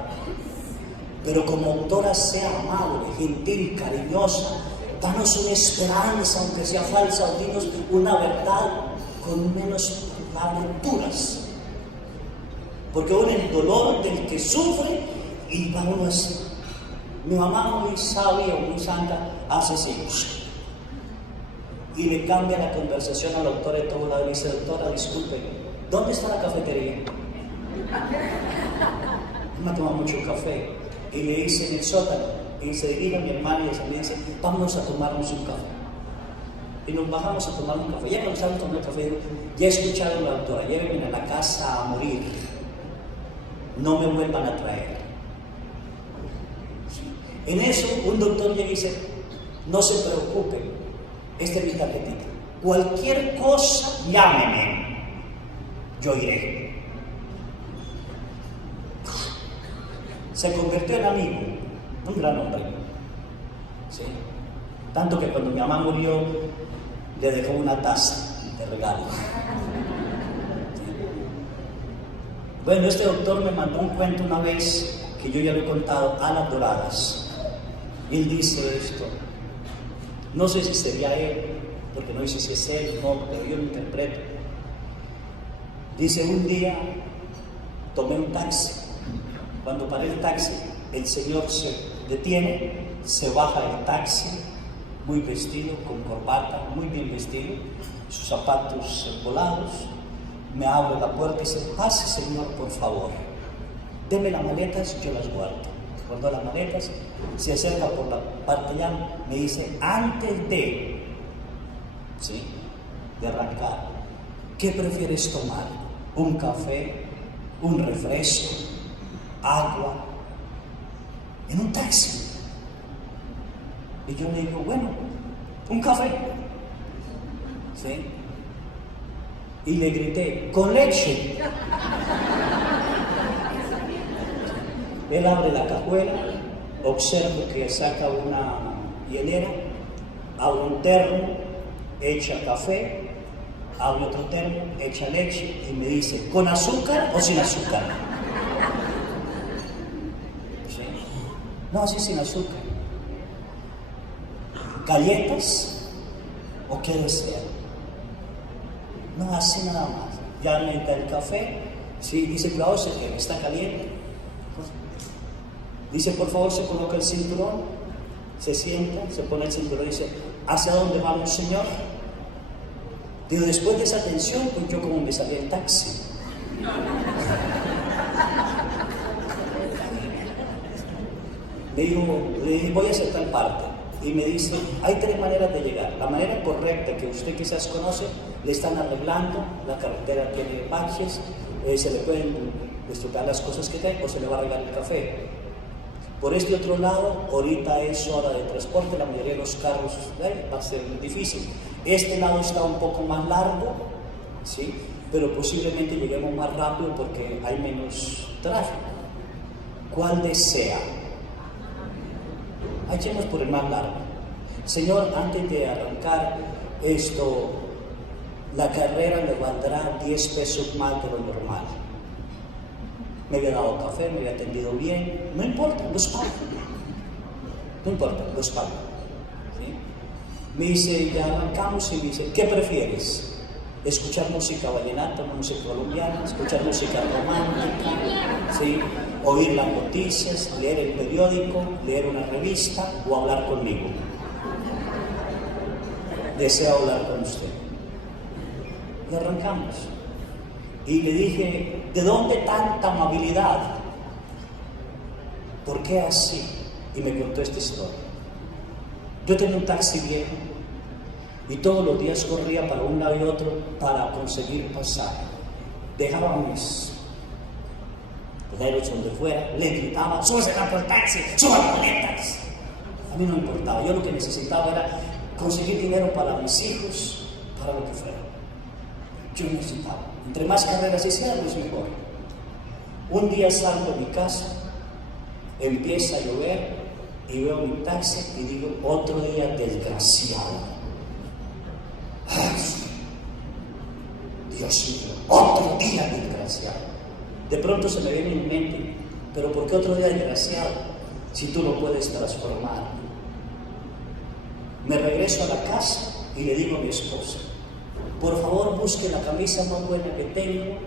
pero como doctora sea amable, gentil, cariñosa, danos una esperanza, aunque sea falsa, o dinos una verdad con menos aventuras. Porque uno el dolor del que sufre y va uno así. Mi mamá, muy sabia, muy santa, hace así. Y le cambia la conversación a la doctora de todo lado y le dice: doctora, disculpe, ¿dónde está la cafetería? Me ha tomado mucho café. Y le dice: en el sótano. Y se dirige a mi hermana y le dice: vámonos a tomarnos un café. Y nos bajamos a tomar un café. Ya cuando estábamos tomando el café, digo: ya escucharon a la doctora, llévenme a la casa a morir. No me vuelvan a traer. En eso, un doctor llega y dice: no se preocupe, esta es mi tarjetita. Cualquier cosa, llámeme. Yo iré. Se convirtió en amigo, un gran hombre. ¿Sí? Tanto que cuando mi mamá murió, le dejó una taza de regalo. ¿Sí? Bueno, este doctor me mandó un cuento una vez, que yo ya lo he contado, Alas Doradas. Y él dice esto. No sé si sería él, porque no dice si es él, no, pero yo lo interpreto. Dice: un día tomé un taxi. Cuando paré el taxi, el señor se detiene, se baja del taxi, muy vestido, con corbata, muy bien vestido, sus zapatos volados, me abre la puerta y dice: pase, señor, por favor, deme las maletas, yo las guardo. Guardó las maletas, se acerca por la parte allá, me dice: antes de arrancar, ¿qué prefieres tomar? ¿Un café? ¿Un refresco? ¿Agua? En un taxi. Y yo le digo: bueno, un café. ¿Sí? Y le grité: con leche. Él abre la cajuela, observo que saca una hielera, abre un termo, echa café, abre otro termo, echa leche y me dice: ¿con azúcar o sin azúcar? ¿Sí? No, así sin azúcar. ¿Galletas o qué desea? No, así nada más. Ya me da el café, sí, dice: cuidado, se quema, está caliente. Dice: por favor, se coloca el cinturón, se sienta, se pone el cinturón y dice: ¿hacia dónde vamos, señor? Digo: después de esa atención, pues yo como me salí el taxi. Le digo: voy a hacer tal parte. Y me dice: hay 3 maneras de llegar. La manera correcta, que usted quizás conoce, le están arreglando, la carretera tiene baches, se le pueden estropear las cosas que tiene o se le va a regalar el café. Por este otro lado, ahorita es hora de transporte, la mayoría de los carros va a ser muy difícil. Este lado está un poco más largo, ¿sí? Pero posiblemente lleguemos más rápido porque hay menos tráfico. ¿Cuál desea? Echemos por el más largo. Señor, antes de arrancar esto, la carrera le valdrá 10 pesos más de lo normal. Me había dado café, me había atendido bien, no importa, los pago. No importa, los pago. ¿Sí? Me dice: ya arrancamos, y me dice: ¿qué prefieres? ¿Escuchar música vallenata, música colombiana, escuchar música romántica, ¿sí? Oír las noticias, leer el periódico, leer una revista o hablar conmigo? Deseo hablar con usted. Y arrancamos. Y le dije: ¿de dónde tanta amabilidad? ¿Por qué así? Y me contó esta historia. Yo tenía un taxi viejo y todos los días corría para un lado y otro para conseguir pasar. Dejaba mis dedos donde fuera, le gritaba: súbase por el taxi, suba las maletas. A mí no me importaba, yo lo que necesitaba era conseguir dinero para mis hijos, para lo que fuera. Yo necesitaba. Entre más carreras hiciera, pues mejor. Un día salgo de mi casa, empieza a llover y veo mi taxi y digo: otro día desgraciado. Ay, Dios mío, otro día desgraciado. De pronto se me viene en mente: pero ¿por qué otro día desgraciado si tú lo puedes transformar? Me regreso a la casa y le digo a mi esposa: por favor, busque la camisa más buena que tengo,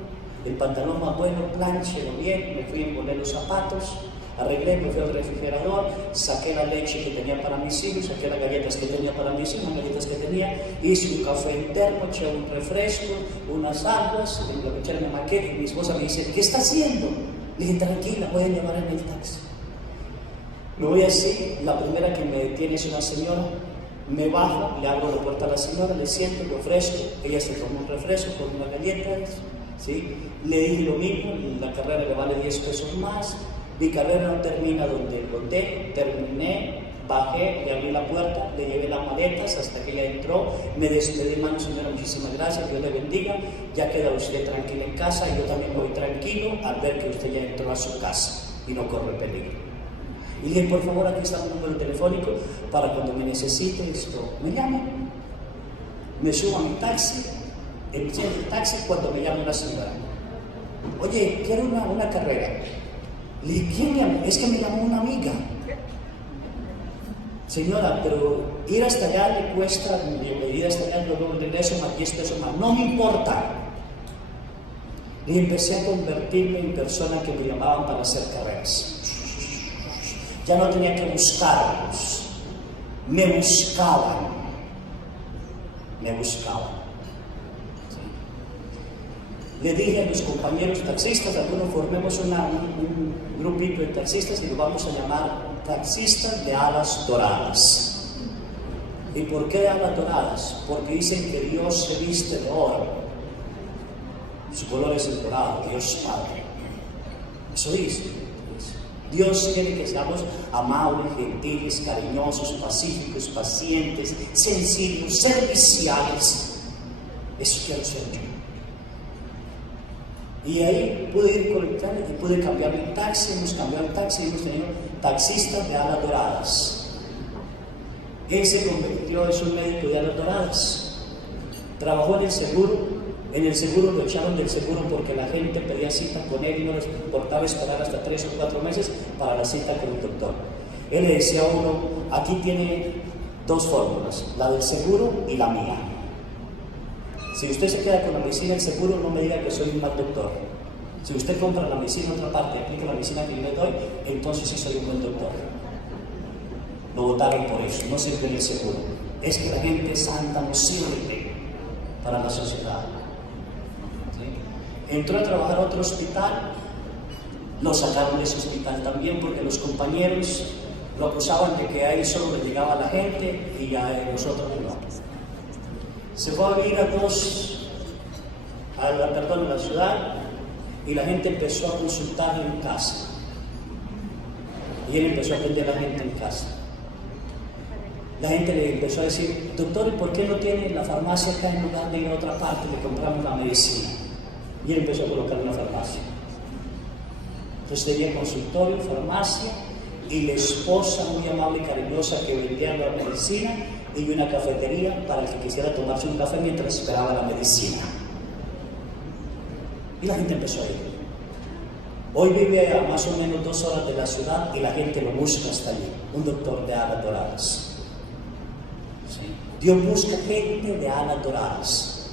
el pantalón más bueno, plánchelo bien. Me fui a poner los zapatos, Arreglé, me fui al refrigerador, saqué la leche que tenía para mis hijos, saqué las galletas que tenía para mis hijos, las galletas que tenía, hice un café interno, eché un refresco, unas aguas, lo que eché me marqué, y mi esposa me dice, ¿qué está haciendo? Le dije, tranquila, voy a llevar en el taxi. Me voy así, la primera que me detiene es una señora, me bajo, le abro la puerta a la señora, le siento, le ofrezco, ella se toma un refresco con unas galletas, ¿sí? Le dije lo mismo, la carrera le vale 10 pesos más, mi carrera no termina donde conté, terminé, bajé, le abrí la puerta, le llevé las maletas hasta que ella entró, me despedí, hermano, señora, muchísimas gracias, Dios le bendiga, ya queda usted tranquila en casa, y yo también voy tranquilo al ver que usted ya entró a su casa y no corre peligro. Y dije, por favor, aquí está un número telefónico para cuando me necesite esto, me llame. Me subo a mi taxi, enciendo el taxi cuando me llama una señora. Oye, quiero una carrera. Le dije, ¿quién me llama? Es que me llamó una amiga. Señora, pero ir hasta allá le cuesta, ir hasta allá luego regreso más 10 pesos más. No me importa. Y empecé a convertirme en persona que me llamaban para hacer carreras. Ya no tenía que buscarlos, me buscaban. ¿Sí? Le dije a mis compañeros taxistas, algunos formemos un grupito de taxistas y lo vamos a llamar taxistas de alas doradas. ¿Y por qué de alas doradas? Porque dicen que Dios se viste de oro, su color es el dorado, Dios Padre. Eso dice. Dios quiere que seamos amables, gentiles, cariñosos, pacíficos, pacientes, sensibles, serviciales. Eso quiero ser yo. Y ahí pude ir conectando y pude cambiar mi taxi, hemos cambiado el taxi, hemos tenido taxistas de alas doradas. Él se convirtió en un médico de alas doradas. Trabajó en el seguro lo echaron del seguro porque la gente pedía cita con él y no les importaba esperar hasta 3 o 4 meses para la cita con el doctor. Él le decía a uno, aquí tiene 2 fórmulas, la del seguro y la mía. Si usted se queda con la medicina del seguro, no me diga que soy un mal doctor. Si usted compra la medicina en otra parte y aplica la medicina que yo le doy, entonces sí soy un buen doctor. Lo votaron por eso, no sirve en el seguro. Es que la gente santa no sirve para la sociedad. Entró a trabajar a otro hospital, lo sacaron de ese hospital también porque los compañeros lo acusaban de que a él solo le llegaba a la gente y a nosotros no. Se fue a vivir a la ciudad y la gente empezó a consultarlo en casa. Y él empezó a atender a la gente en casa. La gente le empezó a decir, doctor, ¿y por qué no tiene la farmacia acá en lugar de ir a otra parte? Le compramos la medicina. Y él empezó a colocar una farmacia. Entonces tenía consultorio, farmacia, y la esposa muy amable y cariñosa que vendía la medicina, y una cafetería para el que quisiera tomarse un café mientras esperaba la medicina. Y la gente empezó a ir. Hoy vive a más o menos 2 horas de la ciudad y la gente lo busca hasta allí. Un doctor de alas doradas. ¿Sí? Dios busca gente de alas doradas.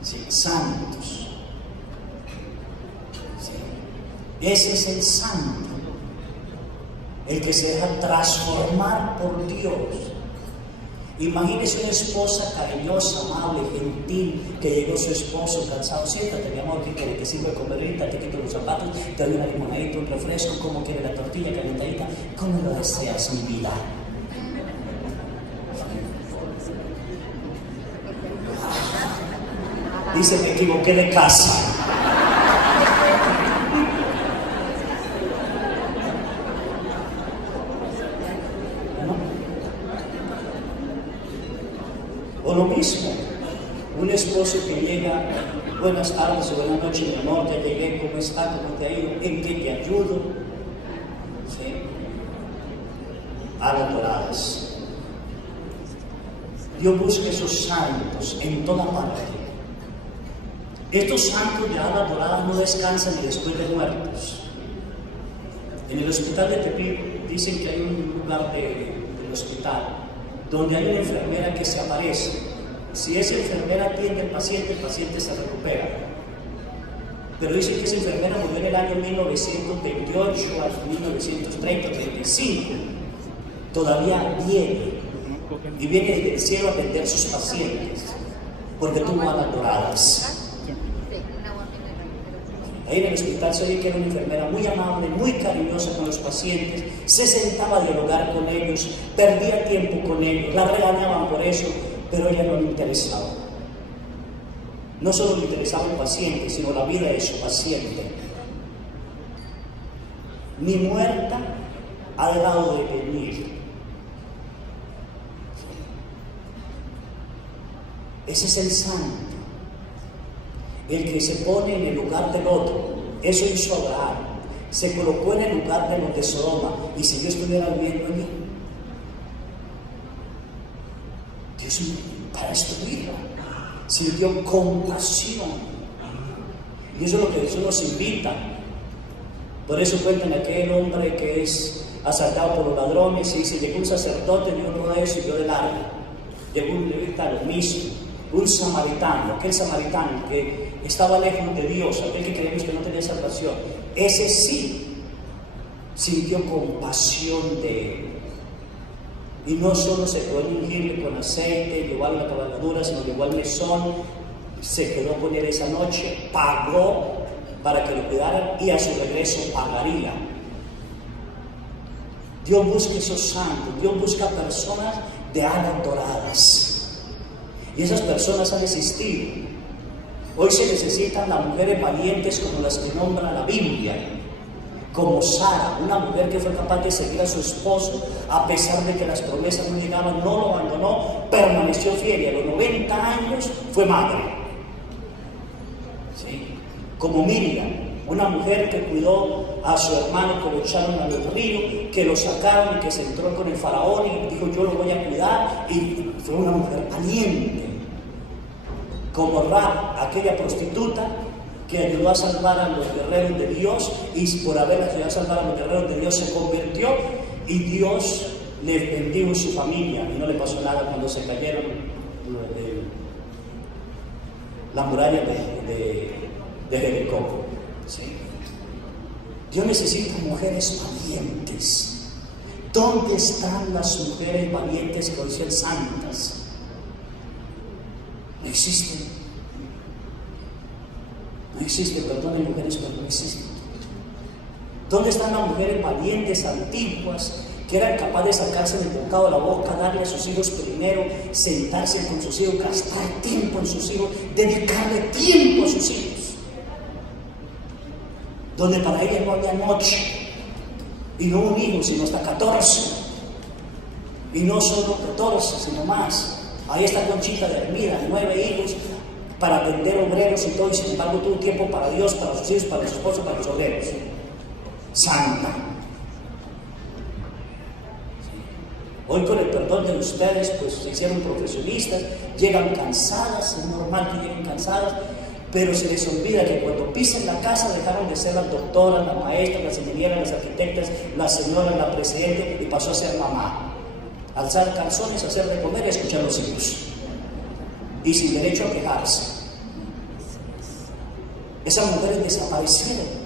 ¿Sí? Santos. Ese es el santo, el que se deja transformar por Dios. Imagínese una esposa cariñosa, amable, gentil, que llegó su esposo cansado. Siéntate, mi amor, ¿qué quiere? Que sirva de comer ahorita, te quito los zapatos, te doy una limonadita, un refresco, ¿cómo quiere la tortilla calentadita? ¿Cómo lo deseas, mi vida? Dice, me equivoqué de casa. O lo mismo, un esposo que llega, buenas tardes o buenas noches, mi amor, ya llegué, ¿cómo está? ¿Cómo te ha ido? ¿En qué te ayudo? ¿Sí? Alas doradas. Dios busca esos santos en toda parte. Estos santos de alas doradas no descansan ni después de muertos. En el hospital de Tepic dicen que hay un lugar del hospital donde hay una enfermera que se aparece. Si esa enfermera atiende al paciente se recupera. pero dice que esa enfermera murió en el año 1928 a 1930, 35. Todavía viene, y viene desde el cielo a atender a sus pacientes, porque tuvo alas doradas. Ahí en el hospital se oye que era una enfermera muy amable, muy cariñosa con los pacientes, se sentaba a dialogar con ellos, perdía tiempo con ellos, la regañaban por eso, pero a ella no le interesaba. No solo le interesaba el paciente, sino la vida de su paciente. Ni muerta ha dejado de venir. Ese es el santo, el que se pone en el lugar del otro. Eso hizo Abraham, se colocó en el lugar de los de Sodoma, y si yo estuviera viviendo allí, Dios para destruirla, sintió compasión, y eso es lo que Jesús nos invita. Por eso cuentan aquel hombre que es asaltado por los ladrones y dice: llegó un sacerdote, vio uno de ellos y vio de largo, llegó un levita, lo mismo, un samaritano, aquel samaritano que estaba lejos de Dios, aquel que creemos que no tenía salvación, ese sí sintió compasión de él. Y no solo se quedó en ungirle con aceite, llevarlo a la cabalgadura, sino llevó al mesón, se quedó con él esa noche, pagó para que lo cuidaran y a su regreso pagaría. Dios busca esos santos, Dios busca personas de alas doradas. Y esas personas han existido. Hoy se necesitan las mujeres valientes como las que nombra la Biblia, como Sara, una mujer que fue capaz de seguir a su esposo a pesar de que las promesas no llegaban, no lo abandonó, permaneció fiel y a los 90 años fue madre. ¿Sí? Como Miriam, una mujer que cuidó a su hermano que lo echaron al río, que lo sacaron y que se entró con el faraón y dijo: yo lo voy a cuidar, y fue una mujer valiente. Como Rahab, aquella prostituta que ayudó a salvar a los guerreros de Dios, y por haber ayudado a salvar a los guerreros de Dios se convirtió, y Dios le bendijo en su familia y no le pasó nada cuando se cayeron la muralla de Jericó. ¿Sí? Dios necesita mujeres valientes. ¿Dónde están las mujeres valientes que hoy son santas? No existen. No existen, perdonen mujeres, pero no existen. ¿Dónde están las mujeres valientes, antiguas, que eran capaces de sacarse el bocado de la boca, darle a sus hijos primero, sentarse con sus hijos, gastar tiempo en sus hijos, dedicarle tiempo a sus hijos? Donde para ellas no había noche, y no un hijo, sino hasta 14, y no solo 14, sino más. Ahí está Conchita de Hermida, 9 hijos, para atender obreros y todo, y sin embargo tuvo tiempo para Dios, para sus hijos, para su esposo, para los obreros. Santa. Hoy, con el perdón de ustedes, pues se hicieron profesionistas, llegan cansadas, es normal que lleguen cansadas, pero se les olvida que cuando pisen la casa dejaron de ser las doctoras, las maestras, las ingenieras, las arquitectas, las señoras, la presidenta, y pasó a ser mamá. Alzar calzones, hacer de comer y escuchar a los hijos, y sin derecho a quejarse. Esas mujeres desaparecieron.